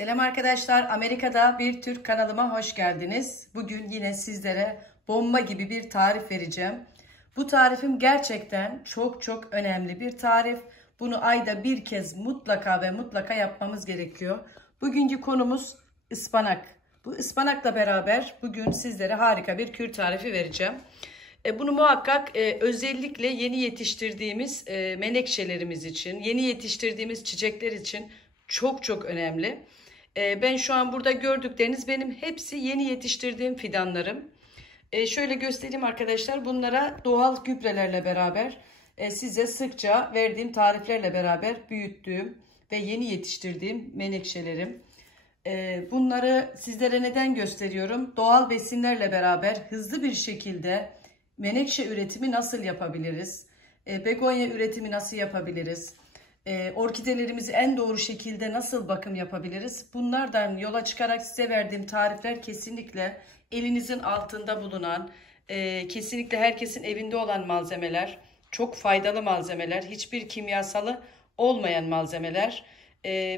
Selam arkadaşlar, Amerika'da bir Türk kanalıma hoş geldiniz. Bugün yine sizlere bomba gibi bir tarif vereceğim. Bu tarifim gerçekten çok önemli bir tarif. Bunu ayda bir kez mutlaka ve mutlaka yapmamız gerekiyor. Bugünkü konumuz ıspanak. Bu ıspanakla beraber bugün sizlere harika bir kür tarifi vereceğim. Bunu muhakkak özellikle yeni yetiştirdiğimiz menekşelerimiz için, yeni yetiştirdiğimiz çiçekler için çok önemli. Ben şu an burada gördükleriniz benim hepsi yeni yetiştirdiğim fidanlarım. Şöyle göstereyim arkadaşlar. Bunlara doğal gübrelerle beraber size sıkça verdiğim tariflerle beraber büyüttüğüm ve yeni yetiştirdiğim menekşelerim. Bunları sizlere neden gösteriyorum? Doğal besinlerle beraber hızlı bir şekilde menekşe üretimi nasıl yapabiliriz? Begonya üretimi nasıl yapabiliriz? Orkidelerimizi en doğru şekilde nasıl bakım yapabiliriz? Bunlardan yola çıkarak size verdiğim tarifler kesinlikle elinizin altında bulunan, kesinlikle herkesin evinde olan malzemeler, çok faydalı malzemeler, hiçbir kimyasalı olmayan malzemeler.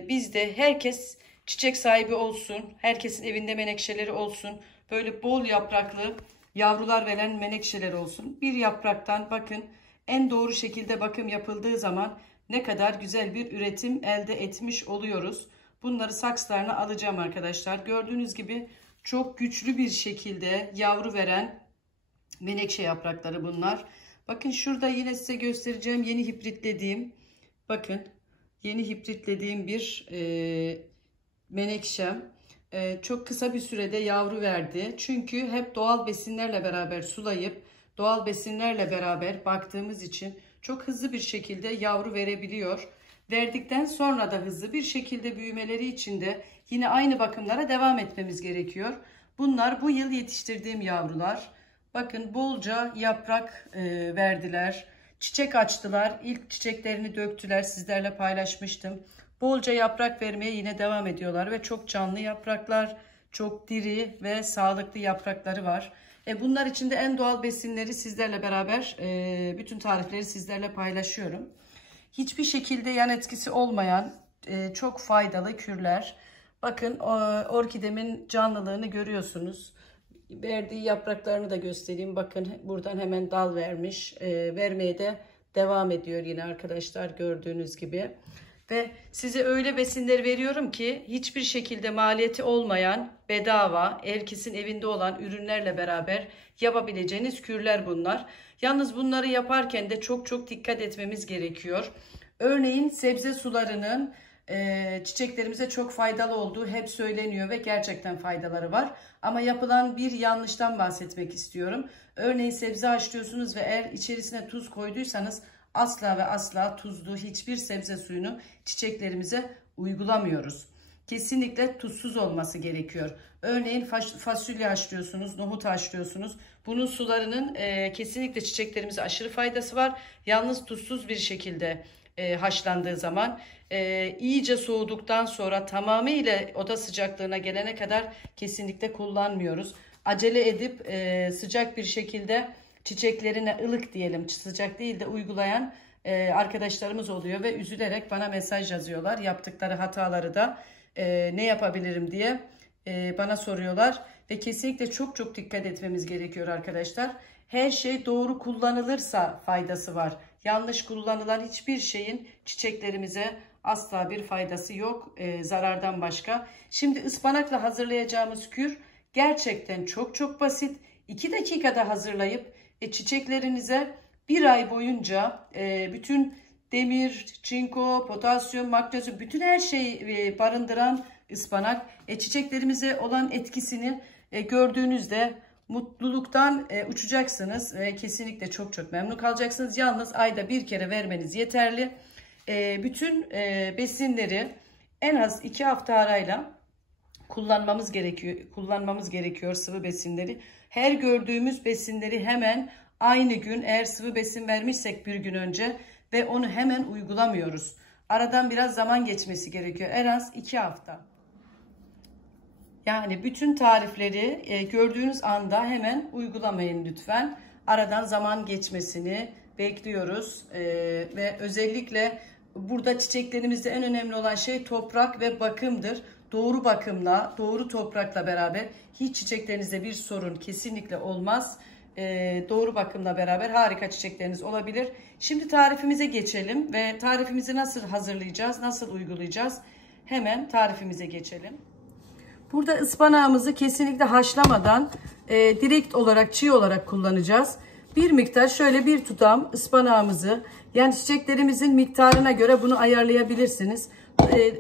Bizde herkes çiçek sahibi olsun, herkesin evinde menekşeleri olsun, böyle bol yapraklı yavrular veren menekşeler olsun. Bir yapraktan bakın en doğru şekilde bakım yapıldığı zaman ne kadar güzel bir üretim elde etmiş oluyoruz. Bunları saksılarına alacağım arkadaşlar. Gördüğünüz gibi çok güçlü bir şekilde yavru veren menekşe yaprakları bunlar. Bakın şurada yine size göstereceğim yeni hibritlediğim. Bakın yeni hibritlediğim bir menekşem. Çok kısa bir sürede yavru verdi. Çünkü hep doğal besinlerle beraber sulayıp doğal besinlerle beraber baktığımız için çok hızlı bir şekilde yavru verebiliyor. Verdikten sonra da hızlı bir şekilde büyümeleri için de yine aynı bakımlara devam etmemiz gerekiyor. Bunlar bu yıl yetiştirdiğim yavrular. Bakın bolca yaprak verdiler. Çiçek açtılar. İlk çiçeklerini döktüler. Sizlerle paylaşmıştım. Bolca yaprak vermeye yine devam ediyorlar ve çok canlı yapraklar, çok diri ve sağlıklı yaprakları var. Bunlar için de en doğal besinleri sizlerle beraber bütün tarifleri sizlerle paylaşıyorum. Hiçbir şekilde yan etkisi olmayan çok faydalı kürler. Bakın orkidemin canlılığını görüyorsunuz. Verdiği yapraklarını da göstereyim. Bakın buradan hemen dal vermiş. Vermeye de devam ediyor yine arkadaşlar gördüğünüz gibi. Ve size öyle besinler veriyorum ki hiçbir şekilde maliyeti olmayan bedava herkesin evinde olan ürünlerle beraber yapabileceğiniz kürler bunlar. Yalnız bunları yaparken de çok dikkat etmemiz gerekiyor. Örneğin sebze sularının çiçeklerimize çok faydalı olduğu hep söyleniyor ve gerçekten faydaları var. Ama yapılan bir yanlıştan bahsetmek istiyorum. Örneğin sebze haşlıyorsunuz ve eğer içerisine tuz koyduysanız asla ve asla tuzlu hiçbir sebze suyunu çiçeklerimize uygulamıyoruz. Kesinlikle tuzsuz olması gerekiyor. Örneğin fasulye haşlıyorsunuz, nohut haşlıyorsunuz. Bunun sularının kesinlikle çiçeklerimize aşırı faydası var. Yalnız tuzsuz bir şekilde haşlandığı zaman iyice soğuduktan sonra tamamıyla oda sıcaklığına gelene kadar kesinlikle kullanmıyoruz. Acele edip sıcak bir şekilde çiçeklerine ılık diyelim, sıcak değil de uygulayan arkadaşlarımız oluyor ve üzülerek bana mesaj yazıyorlar. Yaptıkları hataları da ne yapabilirim diye bana soruyorlar ve kesinlikle çok dikkat etmemiz gerekiyor arkadaşlar. Her şey doğru kullanılırsa faydası var. Yanlış kullanılan hiçbir şeyin çiçeklerimize asla bir faydası yok zarardan başka. Şimdi ıspanakla hazırlayacağımız kür gerçekten çok basit. 2 dakikada hazırlayıp çiçeklerinize bir ay boyunca bütün demir, çinko, potasyum, magnezyum bütün her şeyi barındıran ıspanak çiçeklerimize olan etkisini gördüğünüzde mutluluktan uçacaksınız ve kesinlikle çok memnun kalacaksınız. Yalnız ayda bir kere vermeniz yeterli. Bütün besinleri en az 2 hafta arayla kullanmamız gerekiyor sıvı besinleri. Her gördüğümüz besinleri hemen aynı gün eğer sıvı besin vermişsek bir gün önce ve onu hemen uygulamıyoruz. Aradan biraz zaman geçmesi gerekiyor. En az 2 hafta. Yani bütün tarifleri gördüğünüz anda hemen uygulamayın lütfen. Aradan zaman geçmesini bekliyoruz. Ve özellikle burada çiçeklerimizde en önemli olan şey toprak ve bakımdır. doğru bakımla, doğru toprakla beraber hiç çiçeklerinizde bir sorun kesinlikle olmaz. Doğru bakımla beraber harika çiçekleriniz olabilir. Şimdi tarifimize geçelim ve tarifimizi nasıl hazırlayacağız, nasıl uygulayacağız? Hemen tarifimize geçelim. Burada ıspanağımızı kesinlikle haşlamadan direkt olarak çiğ olarak kullanacağız. Bir miktar şöyle bir tutam ıspanağımızı, yani çiçeklerimizin miktarına göre bunu ayarlayabilirsiniz.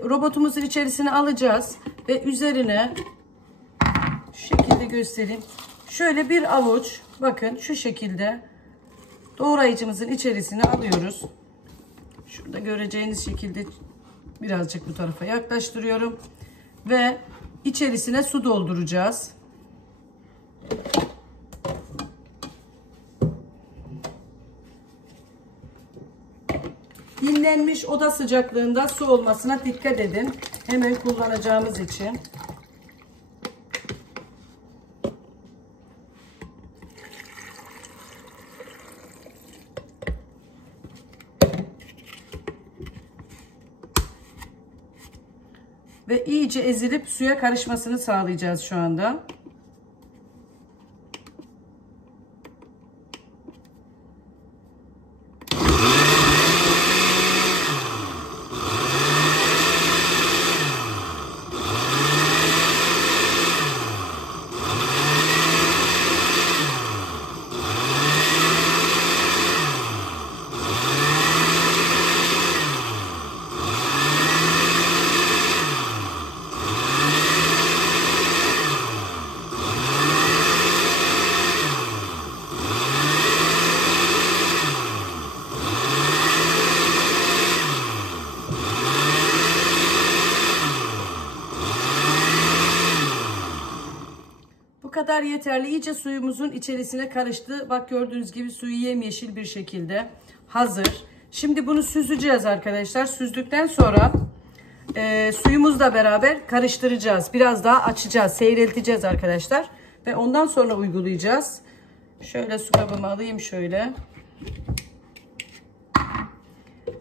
Robotumuzun içerisine alacağız ve üzerine şu şekilde göstereyim. Şöyle bir avuç, bakın şu şekilde doğrayıcımızın içerisine alıyoruz. Şurada göreceğiniz şekilde birazcık bu tarafa yaklaştırıyorum ve içerisine su dolduracağız. Dinlenmiş oda sıcaklığında su olmasına dikkat edin. Hemen kullanacağımız için. Ve iyice ezilip suya karışmasını sağlayacağız şu anda. Bu kadar yeterli. İyice suyumuzun içerisine karıştı. Bak gördüğünüz gibi suyu yemyeşil bir şekilde hazır. Şimdi bunu süzeceğiz arkadaşlar. Süzdükten sonra suyumuzla beraber karıştıracağız. Biraz daha açacağız, seyrelteceğiz arkadaşlar. Ve ondan sonra uygulayacağız. Şöyle su kabımı alayım şöyle.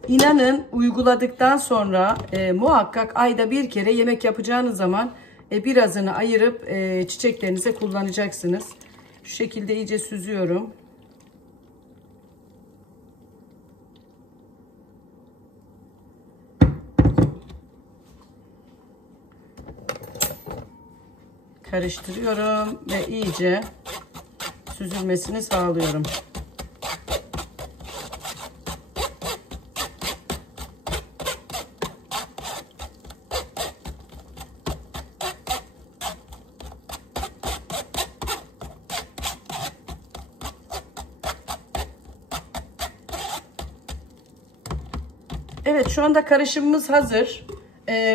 İnanın uyguladıktan sonra muhakkak ayda bir kere yemek yapacağınız zaman birazını ayırıp çiçeklerinize kullanacaksınız. Şu şekilde iyice süzüyorum. Karıştırıyorum ve iyice süzülmesini sağlıyorum. Evet, şu anda karışımımız hazır.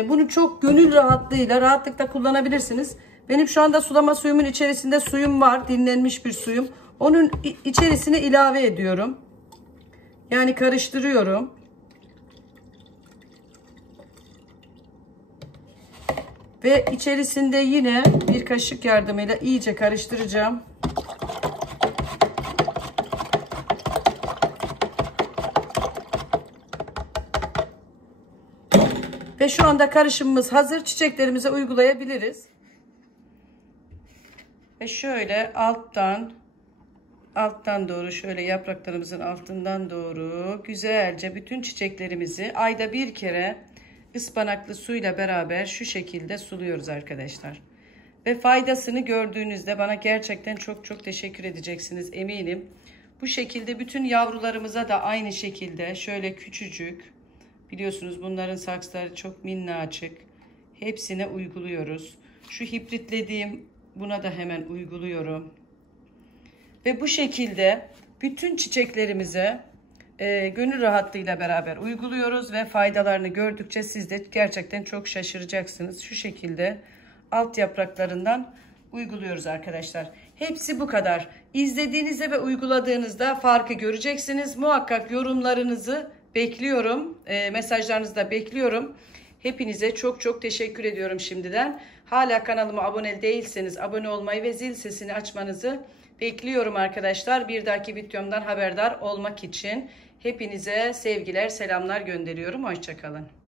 Bunu çok gönül rahatlığıyla rahatlıkla kullanabilirsiniz. Benim şu anda sulama suyumun içerisinde suyum var. Dinlenmiş bir suyum. Onun içerisine ilave ediyorum. Yani karıştırıyorum. Ve içerisinde yine bir kaşık yardımıyla iyice karıştıracağım. Ve şu anda karışımımız hazır. Çiçeklerimize uygulayabiliriz. Ve şöyle alttan doğru, şöyle yapraklarımızın altından doğru güzelce bütün çiçeklerimizi ayda bir kere ıspanaklı suyla beraber şu şekilde suluyoruz arkadaşlar. Ve faydasını gördüğünüzde bana gerçekten çok teşekkür edeceksiniz eminim. Bu şekilde bütün yavrularımıza da aynı şekilde şöyle küçücük, biliyorsunuz bunların saksıları çok minnacık, hepsine uyguluyoruz. Şu hibritlediğim buna da hemen uyguluyorum. Ve bu şekilde bütün çiçeklerimize gönül rahatlığıyla beraber uyguluyoruz ve faydalarını gördükçe siz de gerçekten çok şaşıracaksınız. Şu şekilde alt yapraklarından uyguluyoruz arkadaşlar. Hepsi bu kadar. İzlediğinizde ve uyguladığınızda farkı göreceksiniz. Muhakkak yorumlarınızı bekliyorum. Mesajlarınızı da bekliyorum. Hepinize çok teşekkür ediyorum şimdiden. Hala kanalıma abone değilseniz abone olmayı ve zil sesini açmanızı bekliyorum arkadaşlar. Bir dahaki videomdan haberdar olmak için hepinize sevgiler, selamlar gönderiyorum. Hoşça kalın.